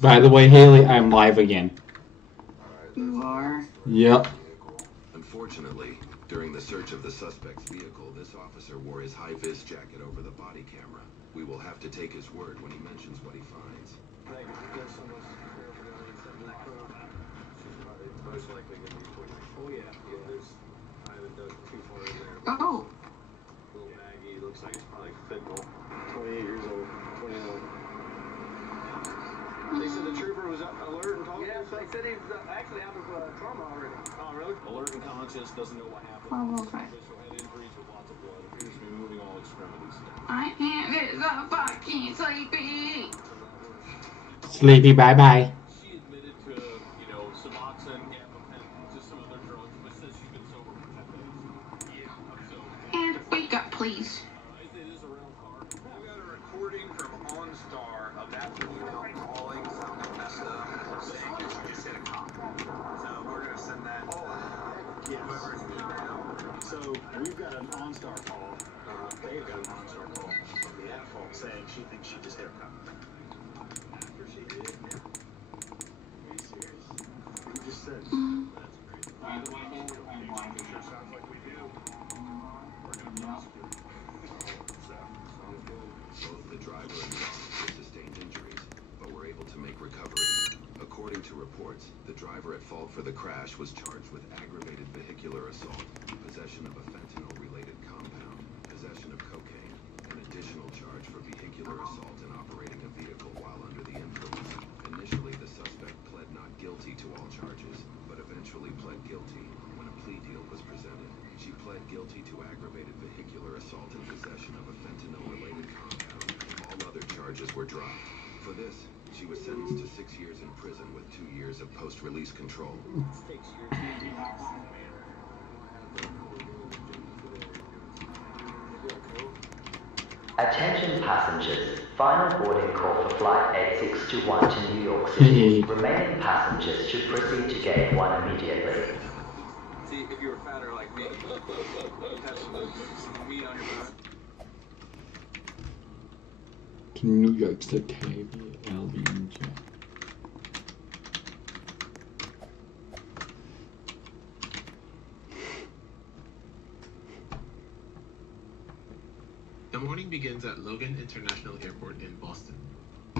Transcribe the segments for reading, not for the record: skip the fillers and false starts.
By the way, Haley, I'm live again. You are? Yep. Unfortunately, during the search of the suspect's vehicle, this officer wore his high-vis jacket over the body camera. We will have to take his word when he mentions what he finds. Most likely going to be 20. Oh yeah, there's. I haven't dug too far in there. Oh. Little baggie, looks like it's probably fentanyl. 28 years old. 29. They said the trooper was alert and talking. Yes, they said he was actually out of trauma already. Oh really? Alert and conscious, doesn't know what happened. Oh, okay. Official head injuries with lots of blood. Appears to be moving all extremities. I can't get so fucking sleepy. Sleepy, bye-bye. She admitted to, Suboxone, gabapentin, just some other drugs, but says she's been sober for 10 days. Yeah. So. And wake up, please. It is a rental car. We got a recording from OnStar of that email calling, sounding messed up, saying that you just hit a cop. So we're going to send that to whoever is doing right now. So we've got an OnStar call. They've got an OnStar call from the at-fault saying she thinks she just hit a cop. After she did? Yeah. Are you serious? You just said. That's crazy. By the way, sure sounds like we do. We're going to prosecute. Both the driver and the officer sustained injuries, but were able to make recoveries. According to reports, the driver at fault for the crash was charged with aggravated vehicular assault, possession of a fentanyl-related compound, possession of cocaine, an additional charge for vehicular assault and operating a vehicle while under the influence. Initially, the suspect pled not guilty to all charges, but eventually pled guilty when a plea deal was presented. She pled guilty to aggravated vehicular assault and possession of a fentanyl-related compound. All other charges were dropped. For this, she was sentenced to 6 years in prison with 2 years of post-release control. 6 years. Attention passengers, final boarding call for flight 8621 to New York City. Remaining passengers should proceed to gate 1 immediately. See, if you were fatter like me, you'd have some meat on your bone. New York City, LBJ. The morning begins at Logan International Airport in Boston.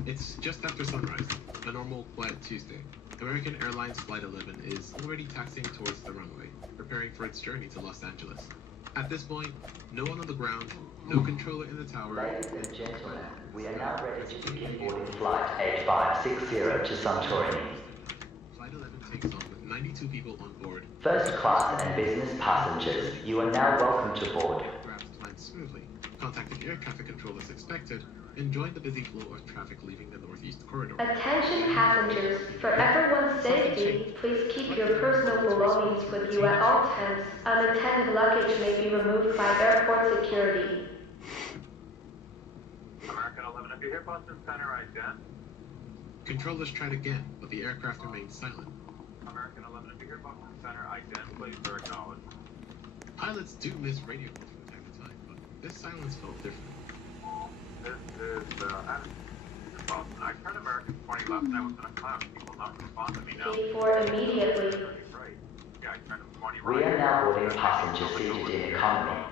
It's just after sunrise, a normal, quiet Tuesday. American Airlines Flight 11 is already taxiing towards the runway, preparing for its journey to Los Angeles. At this point, no one on the ground, no controller in the tower. Ladies and gentlemen, we are now ready to begin boarding flight 8560 to Santorini. Flight 11 takes off with 92 people on board. First class and business passengers, you are now welcome to board. Aircraft planned smoothly, contacted air traffic control as expected, and joined the busy flow of traffic leaving the northeast corridor. Attention passengers, for everyone's safety, please keep your personal belongings with you at all times. Unattended luggage may be removed by airport security. American 11, if you're here, Boston Center, identify. Controllers tried again, but the aircraft remained silent. American 11, if you're here, Boston Center, identify, please, or acknowledge. Pilots do miss radio calls from time to time, but this silence felt different. This is Boston. I tried American 20 last night with an account. People not respond to me now. Gate 4 immediately. Right. Yeah, I tried them 20 We are now boarding passengers seated in economy.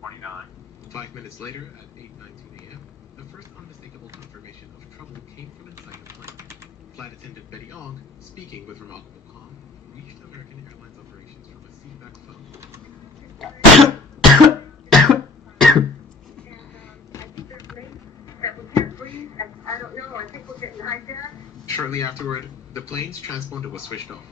29. 5 minutes later, at 8:19 a.m., the first unmistakable confirmation of trouble came from inside the plane. Flight attendant Betty Ong, speaking with remarkable calm, reached American Airlines operations from a seatback phone. Shortly afterward, the plane's transponder was switched off.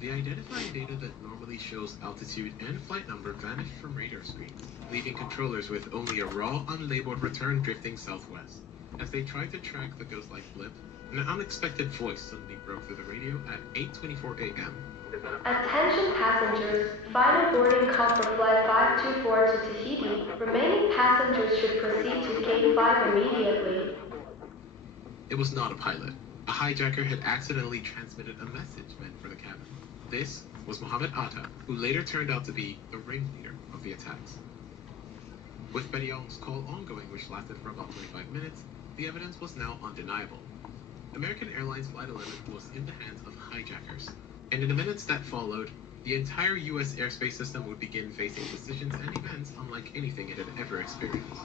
The identifying data that normally shows altitude and flight number vanished from radar screens, leaving controllers with only a raw, unlabeled return drifting southwest. As they tried to track the ghost-like blip, an unexpected voice suddenly broke through the radio at 8:24 a.m. Attention passengers, final boarding call for flight 524 to Tahiti. Remaining passengers should proceed to gate 5 immediately. It was not a pilot. A hijacker had accidentally transmitted a message meant for the cabin. This was Mohammed Atta, who later turned out to be the ringleader of the attacks. With Betty Ong's call ongoing, which lasted for about 25 minutes, the evidence was now undeniable. American Airlines Flight 11 was in the hands of hijackers. And in the minutes that followed, the entire U.S. airspace system would begin facing decisions and events unlike anything it had ever experienced.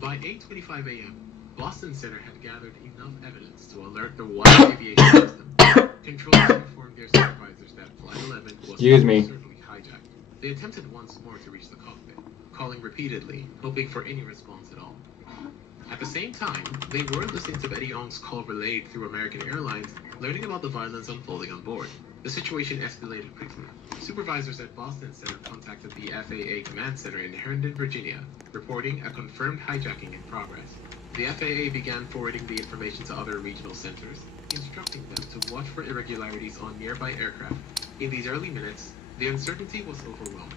By 8:25 a.m., Boston Center had gathered enough evidence to alert the wider aviation system. Controllers informed their supervisors that Flight 11 was certainly hijacked. They attempted once more to reach the cockpit, calling repeatedly, hoping for any response at all. At the same time, they were listening to Betty Ong's call relayed through American Airlines, learning about the violence unfolding on board. The situation escalated quickly. Supervisors at Boston Center contacted the FAA Command Center in Herndon, Virginia, reporting a confirmed hijacking in progress. The FAA began forwarding the information to other regional centers, instructing them to watch for irregularities on nearby aircraft. In these early minutes, the uncertainty was overwhelming.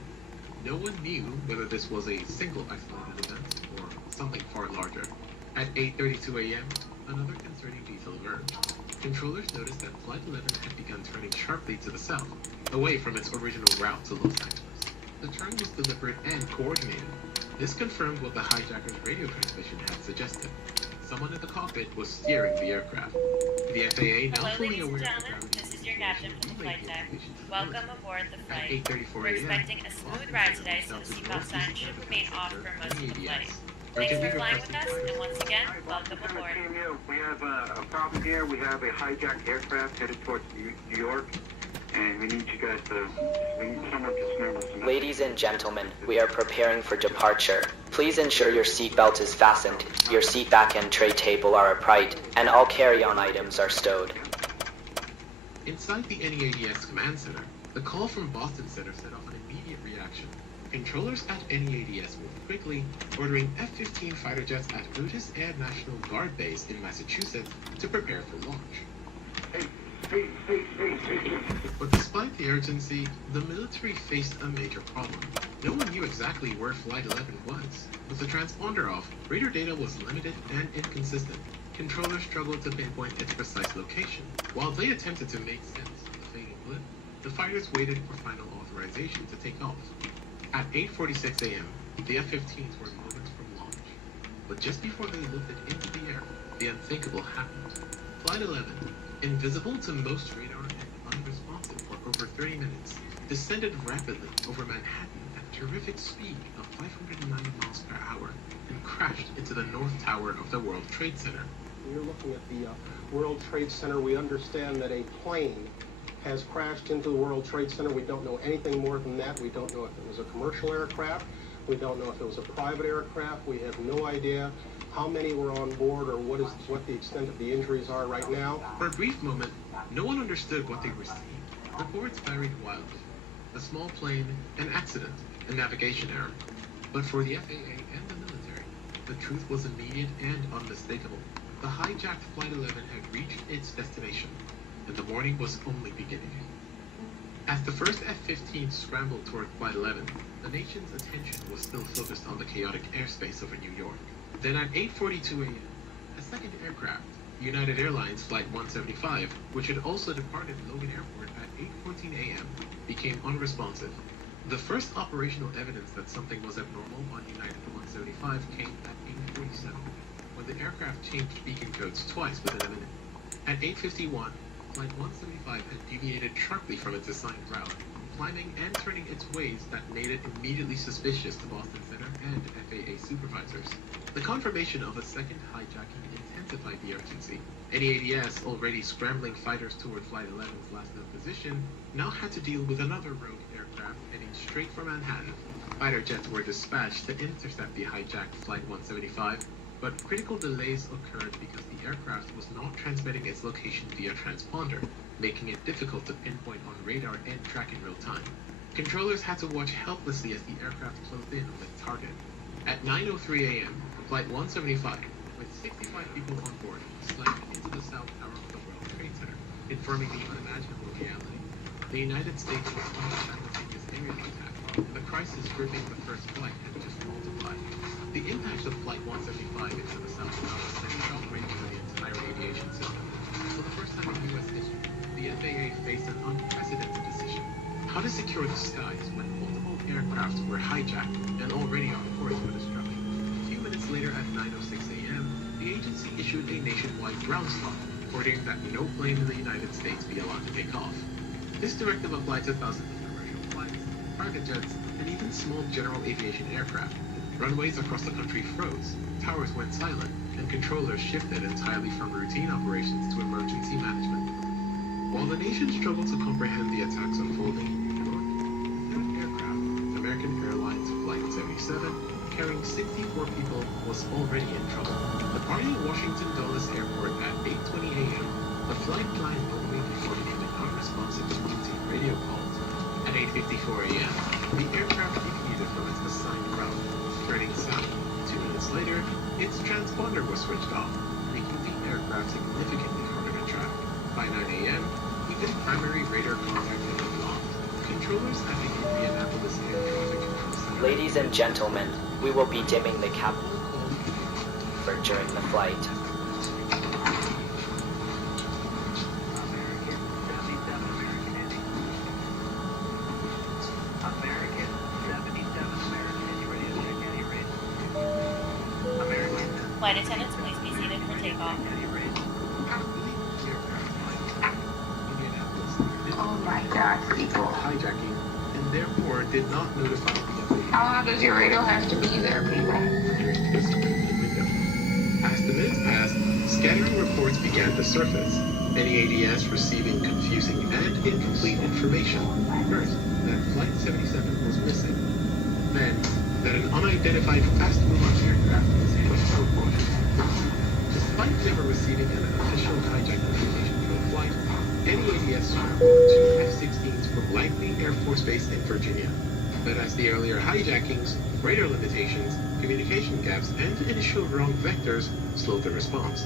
No one knew whether this was a single isolated event or something far larger. At 8:32 a.m., another concerning detail emerged. Controllers noticed that Flight 11 had begun turning sharply to the south, away from its original route to Los Angeles. The turn was deliberate and coordinated. This confirmed what the hijacker's radio transmission had suggested. Someone in the cockpit was steering the aircraft. The FAA, now fully aware of the gravity, this is your captain for the flight deck. Welcome aboard the flight. At 8:34 We're expecting a smooth ride today, so the seatbelt sign should remain off for most of the flight. Thanks for flying with us, and once again, welcome aboard. We have a problem here. We have a hijacked aircraft headed towards New York, and we need you guys to, we need someone to snare us. Ladies and gentlemen, we are preparing for departure. Please ensure your seatbelt is fastened, your seat back and tray table are upright, and all carry-on items are stowed. Inside the NEADS Command Center, the call from Boston Center set off an immediate reaction. Controllers at NEADS moved quickly, ordering F-15 fighter jets at Otis Air National Guard Base in Massachusetts to prepare for launch. But despite the urgency, the military faced a major problem. No one knew exactly where Flight 11 was. With the transponder off, radar data was limited and inconsistent. Controllers struggled to pinpoint its precise location. While they attempted to make sense of the fading blip, the fighters waited for final authorization to take off. At 8:46 a.m., the F-15s were moments from launch. But just before they lifted into the air, the unthinkable happened. Flight 11, invisible to most radar and unresponsive for over 30 minutes, descended rapidly over Manhattan at a terrific speed of 590 miles per hour and crashed into the North Tower of the World Trade Center. We're looking at the World Trade Center. We understand that a plane has crashed into the World Trade Center. We don't know anything more than that. We don't know if it was a commercial aircraft. We don't know if it was a private aircraft. We have no idea how many were on board or what the extent of the injuries are right now. For a brief moment, no one understood what they were seeing. Reports varied wildly. A small plane, an accident, a navigation error. But for the FAA and the military, the truth was immediate and unmistakable. The hijacked Flight 11 had reached its destination, and the morning was only beginning. As the first F-15 scrambled toward Flight 11, the nation's attention was still focused on the chaotic airspace over New York. Then at 8:42 a.m., a second aircraft, United Airlines Flight 175, which had also departed Logan Airport at 8:14 a.m., became unresponsive. The first operational evidence that something was abnormal on United 175 came at 8:47, when the aircraft changed beacon codes twice within a minute. At 8:51, Flight 175 had deviated sharply from its assigned route, climbing and turning its ways that made it immediately suspicious to Boston Center and FAA supervisors. The confirmation of a second hijacking intensified the urgency. NEADS, already scrambling fighters toward Flight 11's last known position, now had to deal with another rogue aircraft heading straight for Manhattan. Fighter jets were dispatched to intercept the hijacked Flight 175, but critical delays occurred because the aircraft was not transmitting its location via transponder, making it difficult to pinpoint on radar and track in real time. Controllers had to watch helplessly as the aircraft closed in on its target. At 9:03 a.m., Flight 175, with 65 people on board, slammed into the South Tower of the World Trade Center, confirming the unimaginable reality. The United States was under simultaneous aerial attack, and the crisis gripping the first flight had just multiplied. The impact of Flight 175 into the South Tower sent shockwaves through the entire aviation system. For the first time in U.S. history, the FAA faced an unprecedented decision: how to secure the skies when multiple aircraft were hijacked and already on course for destruction. A few minutes later at 9:06 a.m., the agency issued a nationwide ground stop, ordering that no plane in the United States be allowed to take off. This directive applied to thousands of commercial flights, private jets, and even small general aviation aircraft. Runways across the country froze, towers went silent, and controllers shifted entirely from routine operations to emergency management. While the nation struggled to comprehend the attacks unfolding, an aircraft, American Airlines Flight 77, carrying 64 people, was already in trouble. Departing Washington Dulles Airport at 8:20 a.m., the flight planned only before receiving unresponsive routine radio calls. At 8:54 a.m., the aircraft deviated from its assigned route, turning south. 2 minutes later, its transponder was switched off, making the aircraft significantly harder to track. By 9 a.m., even primary radar contact had been lost. Controllers at the Indianapolis Air Traffic Control Center. Ladies and gentlemen, we will be dimming the cap for during the flight. Flight attendants, please be seated for takeoff. Oh my god, people. Hijacking, and therefore did not notify the FAA. How long does your radio have to be there, people? As the minutes passed, scattering reports began to surface. NEADS receiving confusing and incomplete information. First, that Flight 77 was missing. Then, that an unidentified fast-moving aircraft was heading toward Washington. Despite never receiving an official hijack notification for the flight, NEADS scrambled 2 F-16s from Langley Air Force Base in Virginia. But as the earlier hijackings, radar limitations, communication gaps, and initial wrong vectors slowed the response,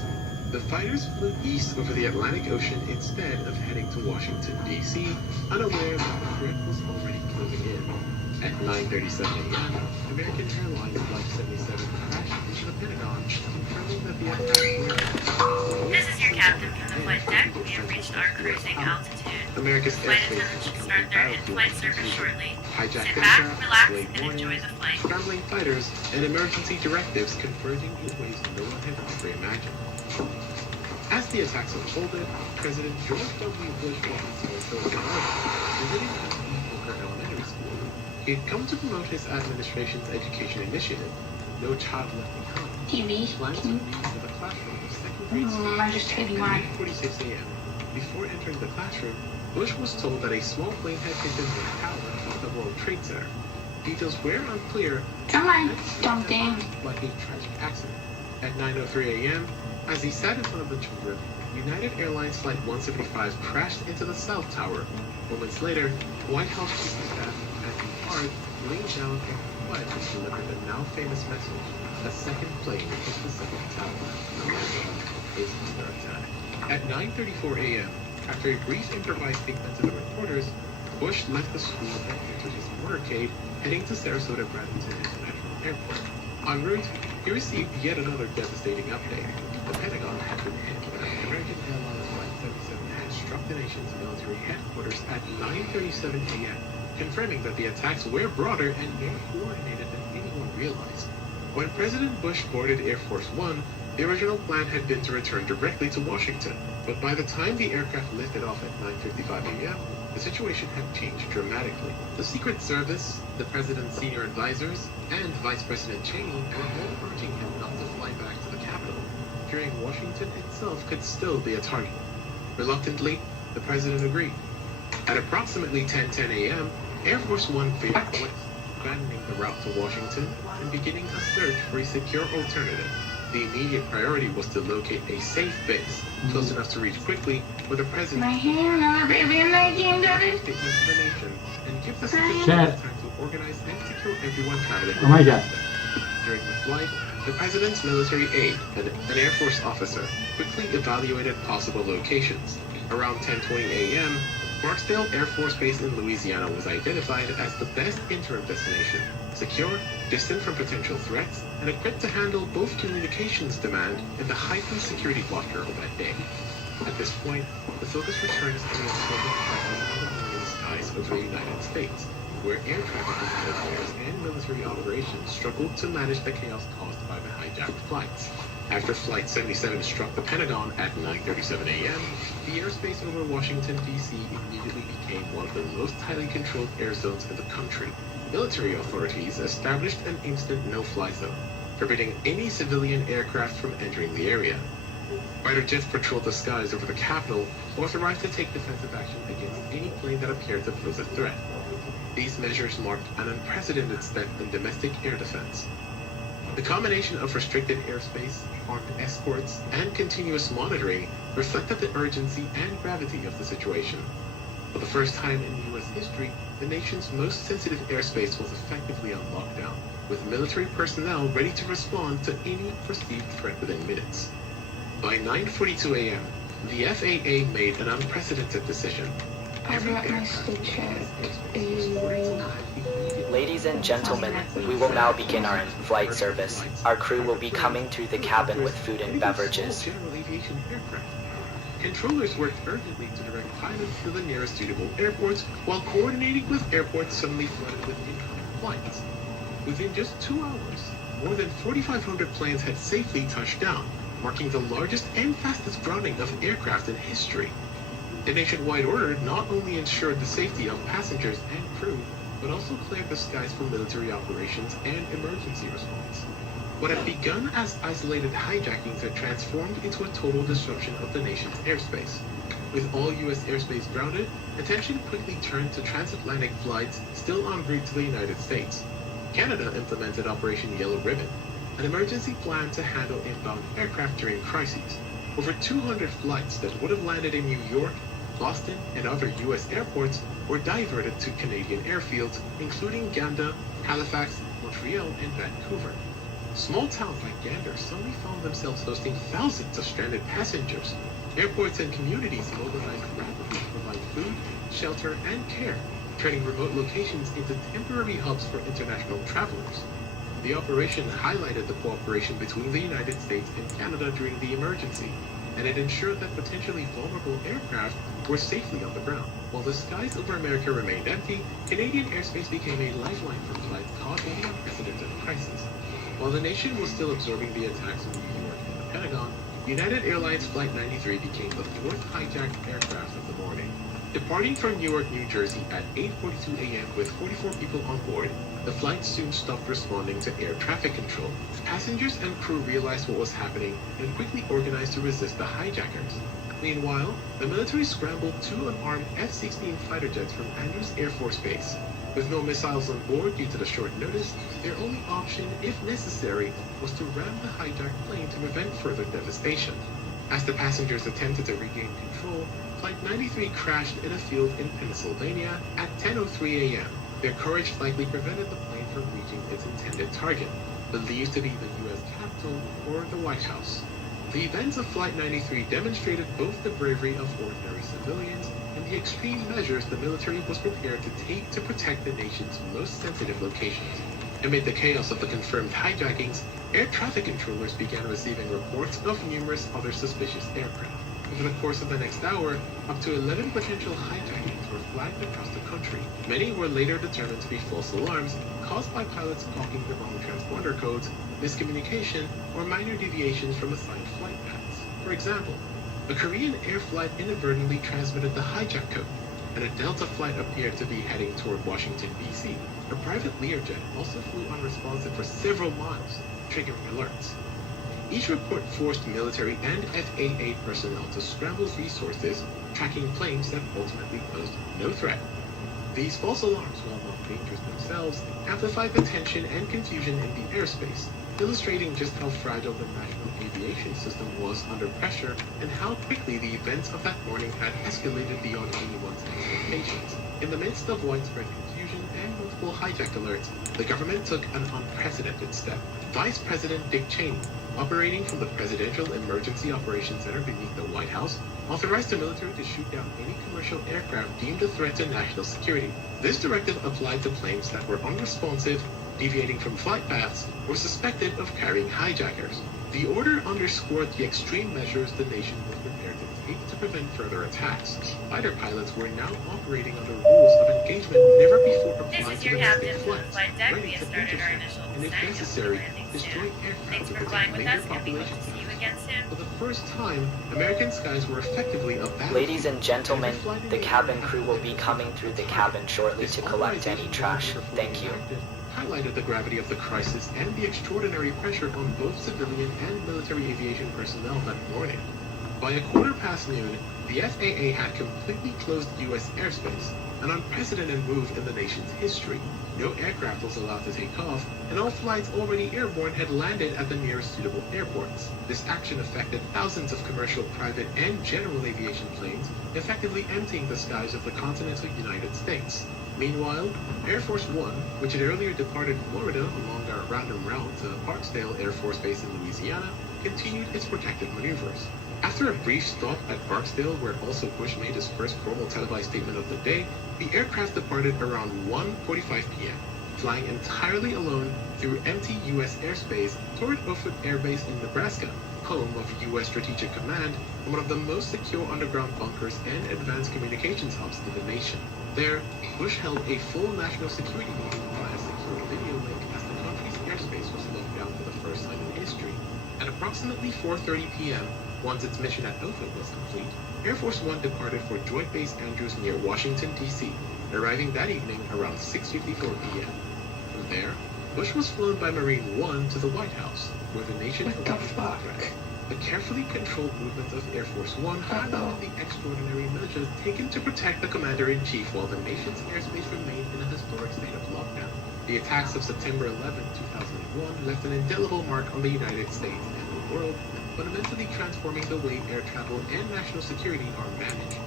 the fighters flew east over the Atlantic Ocean instead of heading to Washington, D.C., unaware that the threat was already closing in. At 9:37 a.m., American Airlines Flight 77 crashed into the Pentagon, confirming that the attack were... This is your captain from the flight deck. We have reached our cruising altitude. America's Flight airspace attendants should is start their battlefield. in-flight service shortly. Hijacked Sit back, aircraft, relax, late and enjoy warnings, the flight. scrambling fighters, and emergency directives converging in ways no one had ever imagined. As the attacks unfolded, President George W. Bush welcomed Silicon Valley, visiting Booker Elementary School. He had come to promote his administration's education initiative, No Child Left Behind. TV? Plans to be into the classroom of second grade students I just at TV one. 9:46 a.m. Before entering the classroom, Bush was told that a small plane had hit the main tower of the World Trade Center. Details were unclear. Come on, dumb thing. Like a tragic accident. At 9:03 a.m., as he sat in front of the children, United Airlines Flight 175 crashed into the South Tower. Moments later, White House Chief of Staff Matthew Hart leaned down and pledged to deliver the now famous message: a second plane hit the second tower. America is under attack. At 9:34 a.m., after a brief improvised statement to the reporters, Bush left the school and entered his motorcade, heading to Sarasota Bradenton International Airport. En route, he received yet another devastating update. The Pentagon had been hit when American Airlines Flight 77 had struck the nation's military headquarters at 9:37 a.m., confirming that the attacks were broader and more coordinated than anyone realized. When President Bush boarded Air Force One, the original plan had been to return directly to Washington, but by the time the aircraft lifted off at 9:55 a.m., the situation had changed dramatically. The Secret Service, the President's senior advisors, and Vice President Cheney were all urging him not to fly back to the Capitol, fearing Washington itself could still be a target. Reluctantly, the President agreed. At approximately 10:10 a.m., Air Force One veered west, abandoning the route to Washington and beginning a search for a secure alternative. The immediate priority was to locate a safe base, close enough to reach quickly, where the President My hair, another baby in that game, daddy. statement to the nation and give the citizens Shit. time to organize and secure everyone traveling. Oh my god. During the flight, the President's military aide and an Air Force officer quickly evaluated possible locations. Around 10:20 a.m., Barksdale Air Force Base in Louisiana was identified as the best interim destination, secure, distant from potential threats, and equipped to handle both communications demand and the heightened security posture of that day. At this point, the focus returns to the unfolding crisis in the morning skies over the United States, where air traffic control players and military operations struggled to manage the chaos caused by the hijacked flights. After Flight 77 struck the Pentagon at 9:37 a.m., the airspace over Washington, D.C. immediately became one of the most highly controlled air zones in the country. Military authorities established an instant no-fly zone, forbidding any civilian aircraft from entering the area. Fighter jets patrolled the skies over the Capitol, authorized to take defensive action against any plane that appeared to pose a threat. These measures marked an unprecedented step in domestic air defense. The combination of restricted airspace, armed escorts, and continuous monitoring reflected the urgency and gravity of the situation. For the first time in U.S. history, the nation's most sensitive airspace was effectively on lockdown, with military personnel ready to respond to any perceived threat within minutes. By 9:42 a.m., the FAA made an unprecedented decision. Ladies and gentlemen, we will now begin our in-flight service. Our crew will be coming through the cabin with food and beverages. General aviation aircraft. Controllers worked urgently to direct pilots to the nearest suitable airports, while coordinating with airports suddenly flooded with incoming flights. Within just 2 hours, more than 4,500 planes had safely touched down, marking the largest and fastest grounding of aircraft in history. The nationwide order not only ensured the safety of passengers and crew, but also cleared the skies for military operations and emergency response. What had begun as isolated hijackings had transformed into a total disruption of the nation's airspace. With all U.S. airspace grounded, attention quickly turned to transatlantic flights still en route to the United States. Canada implemented Operation Yellow Ribbon, an emergency plan to handle inbound aircraft during crises. Over 200 flights that would have landed in New York, Boston, and other U.S. airports were diverted to Canadian airfields, including Gander, Halifax, Montreal, and Vancouver. Small towns like Gander suddenly found themselves hosting thousands of stranded passengers. Airports and communities mobilized rapidly to provide food, shelter, and care, turning remote locations into temporary hubs for international travelers. The operation highlighted the cooperation between the United States and Canada during the emergency, and it ensured that potentially vulnerable aircraft were safely on the ground. While the skies over America remained empty, Canadian airspace became a lifeline for flights caught in the unprecedented crisis. While the nation was still absorbing the attacks in New York and the Pentagon, United Airlines Flight 93 became the fourth hijacked aircraft of the morning. Departing from Newark, New Jersey at 8:42 a.m. with 44 people on board, the flight soon stopped responding to air traffic control. Passengers and crew realized what was happening and quickly organized to resist the hijackers. Meanwhile, the military scrambled two unarmed F-16 fighter jets from Andrews Air Force Base. With no missiles on board due to the short notice, their only option, if necessary, was to ram the hijacked plane to prevent further devastation. As the passengers attempted to regain control, Flight 93 crashed in a field in Pennsylvania at 10:03 a.m. Their courage likely prevented the plane from reaching its intended target, believed to be the U.S. Capitol or the White House. The events of Flight 93 demonstrated both the bravery of ordinary civilians and the extreme measures the military was prepared to take to protect the nation's most sensitive locations. Amid the chaos of the confirmed hijackings, air traffic controllers began receiving reports of numerous other suspicious aircraft. Over the course of the next hour, up to 11 potential hijackings were flagged across the country. Many were later determined to be false alarms caused by pilots clocking the wrong transponder codes, miscommunication, or minor deviations from assigned flight paths. For example, a Korean air flight inadvertently transmitted the hijack code, and a Delta flight appeared to be heading toward Washington, D.C. A private Learjet also flew unresponsive for several miles, triggering alerts. Each report forced military and FAA personnel to scramble resources, tracking planes that ultimately posed no threat. These false alarms, while not dangerous themselves, amplified the tension and confusion in the airspace, illustrating just how fragile the national aviation system was under pressure and how quickly the events of that morning had escalated beyond anyone's expectations. In the midst of widespread confusion and multiple hijack alerts, the government took an unprecedented step. Vice President Dick Cheney, operating from the Presidential Emergency Operations Center beneath the White House, authorized the military to shoot down any commercial aircraft deemed a threat to national security. This directive applied to planes that were unresponsive, deviating from flight paths, or suspected of carrying hijackers. The order underscored the extreme measures the nation was prepared to take to prevent further attacks. Fighter pilots were now operating under rules of engagement never before applied to Mr. Captain, from the flight deck, we have started our initial and if descent and will be necessary, landing destroy soon. aircraft Thanks to for protect flying with major us, and we hope population to see you centers. again soon. For the first time, American skies were effectively a battlefield. Ladies and gentlemen, the cabin crew will be coming through the cabin shortly to collect any trash. Thank you. Highlighted the gravity of the crisis and the extraordinary pressure on both civilian and military aviation personnel that morning. By noon, the FAA had completely closed U.S. airspace, an unprecedented move in the nation's history. No aircraft was allowed to take off, and all flights already airborne had landed at the nearest suitable airports. This action affected thousands of commercial, private, and general aviation planes, effectively emptying the skies of the continental United States. Meanwhile, Air Force One, which had earlier departed Florida along our random route to Barksdale Air Force Base in Louisiana, continued its protective maneuvers. After a brief stop at Barksdale, where also Bush made his first formal televised statement of the day, the aircraft departed around 1:45 p.m., flying entirely alone through empty U.S. airspace toward Offutt Air Base in Nebraska, home of U.S. Strategic Command and one of the most secure underground bunkers and advanced communications hubs in the nation. There, Bush held a full national security meeting via secure video link as the country's airspace was locked down for the first time in history. At approximately 4:30 p.m., once its mission at Offutt was complete, Air Force One departed for Joint Base Andrews near Washington, D.C., arriving that evening around 6:54 p.m. From there, Bush was flown by Marine One to the White House, where the nation awaited the threat. The carefully controlled movements of Air Force One highlighted the extraordinary measures taken to protect the Commander-in-Chief while the nation's airspace remained in a historic state of lockdown. The attacks of September 11, 2001 left an indelible mark on the United States and the world, fundamentally transforming the way air travel and national security are managed.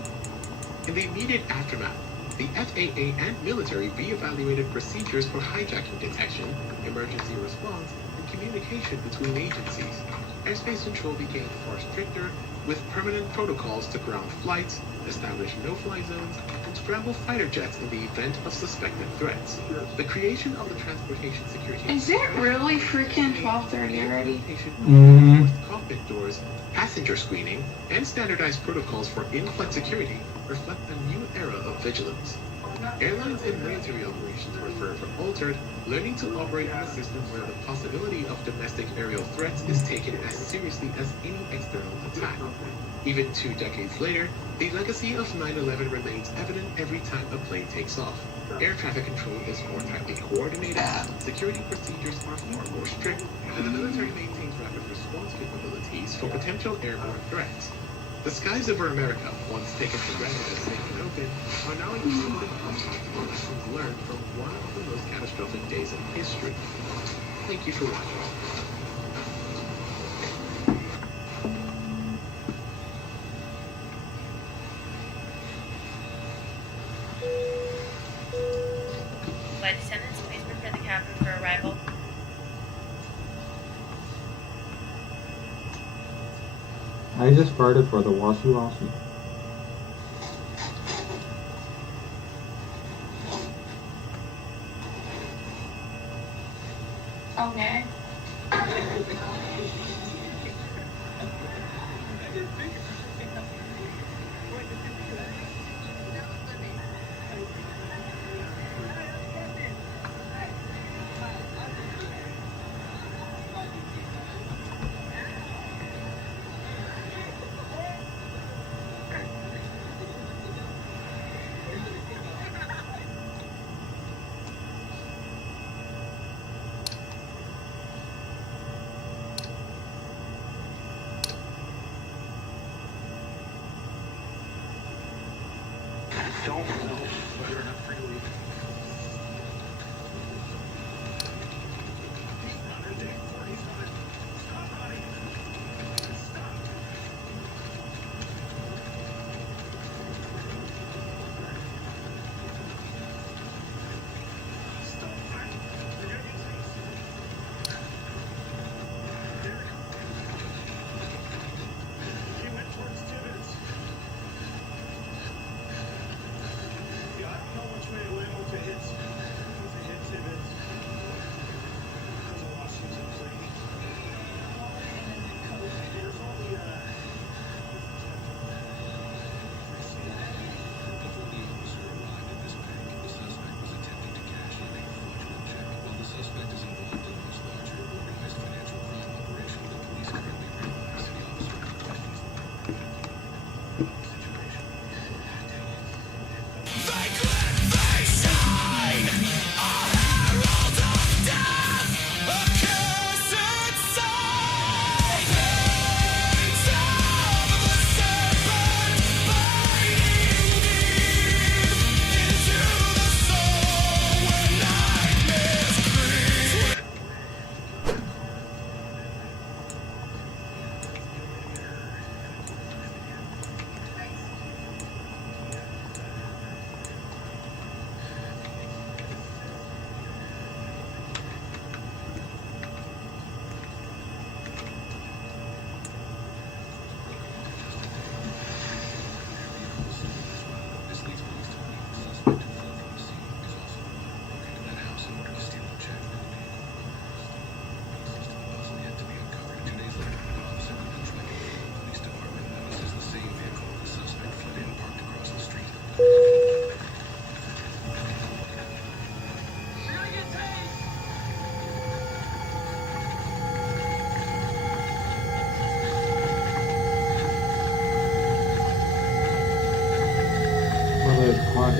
In the immediate aftermath, the FAA and military re-evaluated procedures for hijacking detection, emergency response, and communication between agencies. Airspace control became far stricter, with permanent protocols to ground flights, establish no-fly zones, and scramble fighter jets in the event of suspected threats. The creation of the Transportation Security... Is it really freaking 12:30 already? Cockpit doors, passenger screening, and standardized protocols for in-flight security reflect a new era of vigilance. Airlines and military operations were forever altered, learning to operate in a system where the possibility of domestic aerial threats is taken as seriously as any external attack. Even 2 decades later, the legacy of 9/11 remains evident every time a plane takes off. Air traffic control is more tightly coordinated, security procedures are far more strict, and the military maintains rapid response capabilities for potential airborne threats. The skies over America, once taken for granted as safe and open, are now incredibly complex with lessons learned from one of the most catastrophic days in history. Thank you for watching. Flight attendants, please prepare the cabin for arrival. I just farted for the washi-washi. Okay.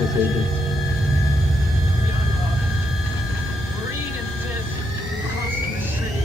U.S. agent. Marine and Fizz crossing the street.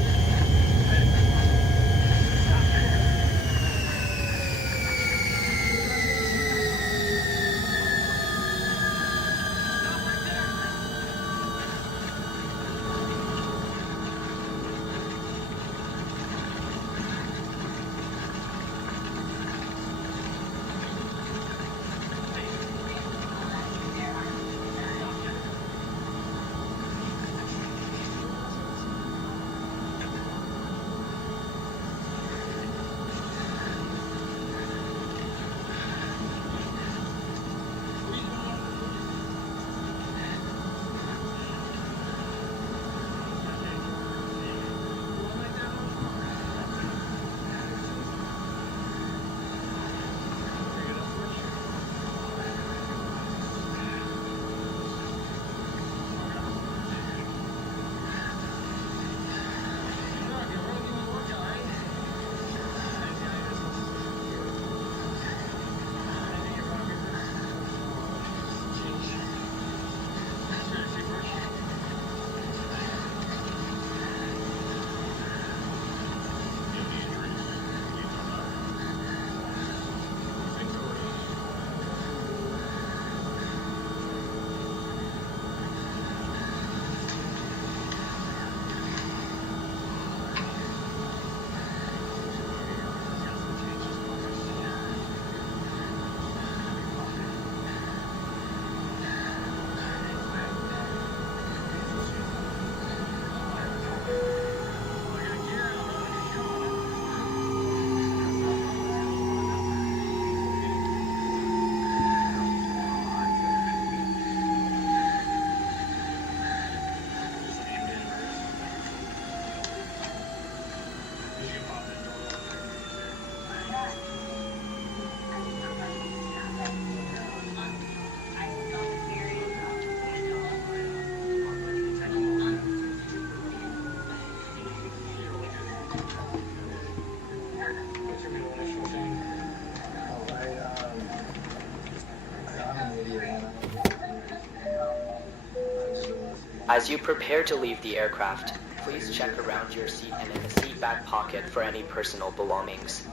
As you prepare to leave the aircraft, please check around your seat and in the seat back pocket for any personal belongings.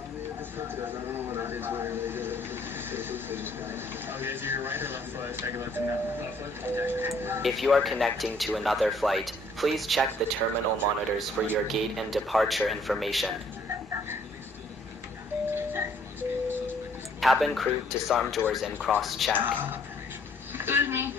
If you are connecting to another flight, please check the terminal monitors for your gate and departure information. Cabin crew, disarm doors and cross-check. Excuse me.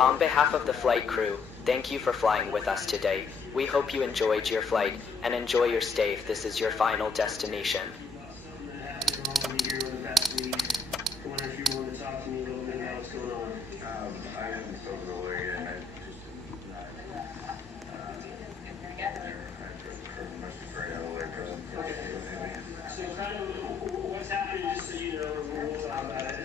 On behalf of the flight crew, thank you for flying with us today. We hope you enjoyed your flight and enjoy your stay if this is your final destination. So kind of what's happening, just so you know, we'll talk about it.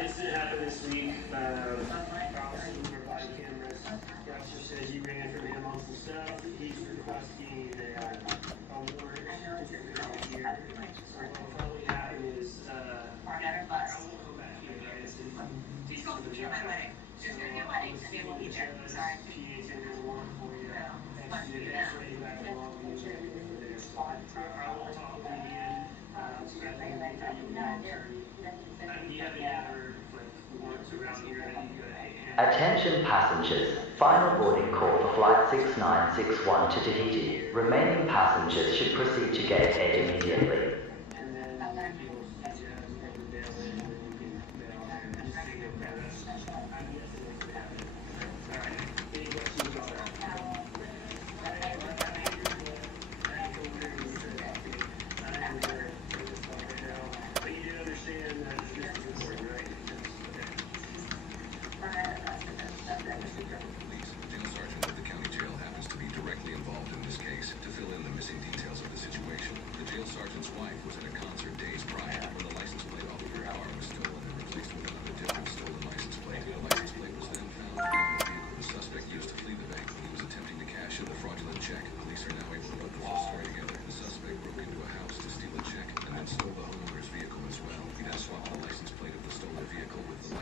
Incident happened this week. Officer with body cameras. The officer says you ran from him on some stuff. He's requesting a warrant to get rid of you here. So what'll probably happen is I'll go back here, right? It's decent for the job. So I'll see what the judge, PA tenders a warrant for you. And you get ready back along and you can go for this. I will talk with you again. So I think we'll get you a attorney. Do you have any other warrants around here that you got? Attention passengers, final boarding call for flight 6961 to Tahiti. Remaining passengers should proceed to gate 8 immediately.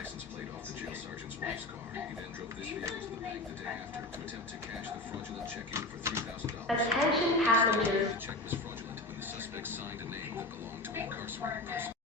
license plate off the jail sergeant's wife's car. He then drove this vehicle to the bank the day after to attempt to cash the fraudulent check-in for $3,000. Attention passengers. The check was fraudulent when the suspect signed a name that belonged to an incarcerated person.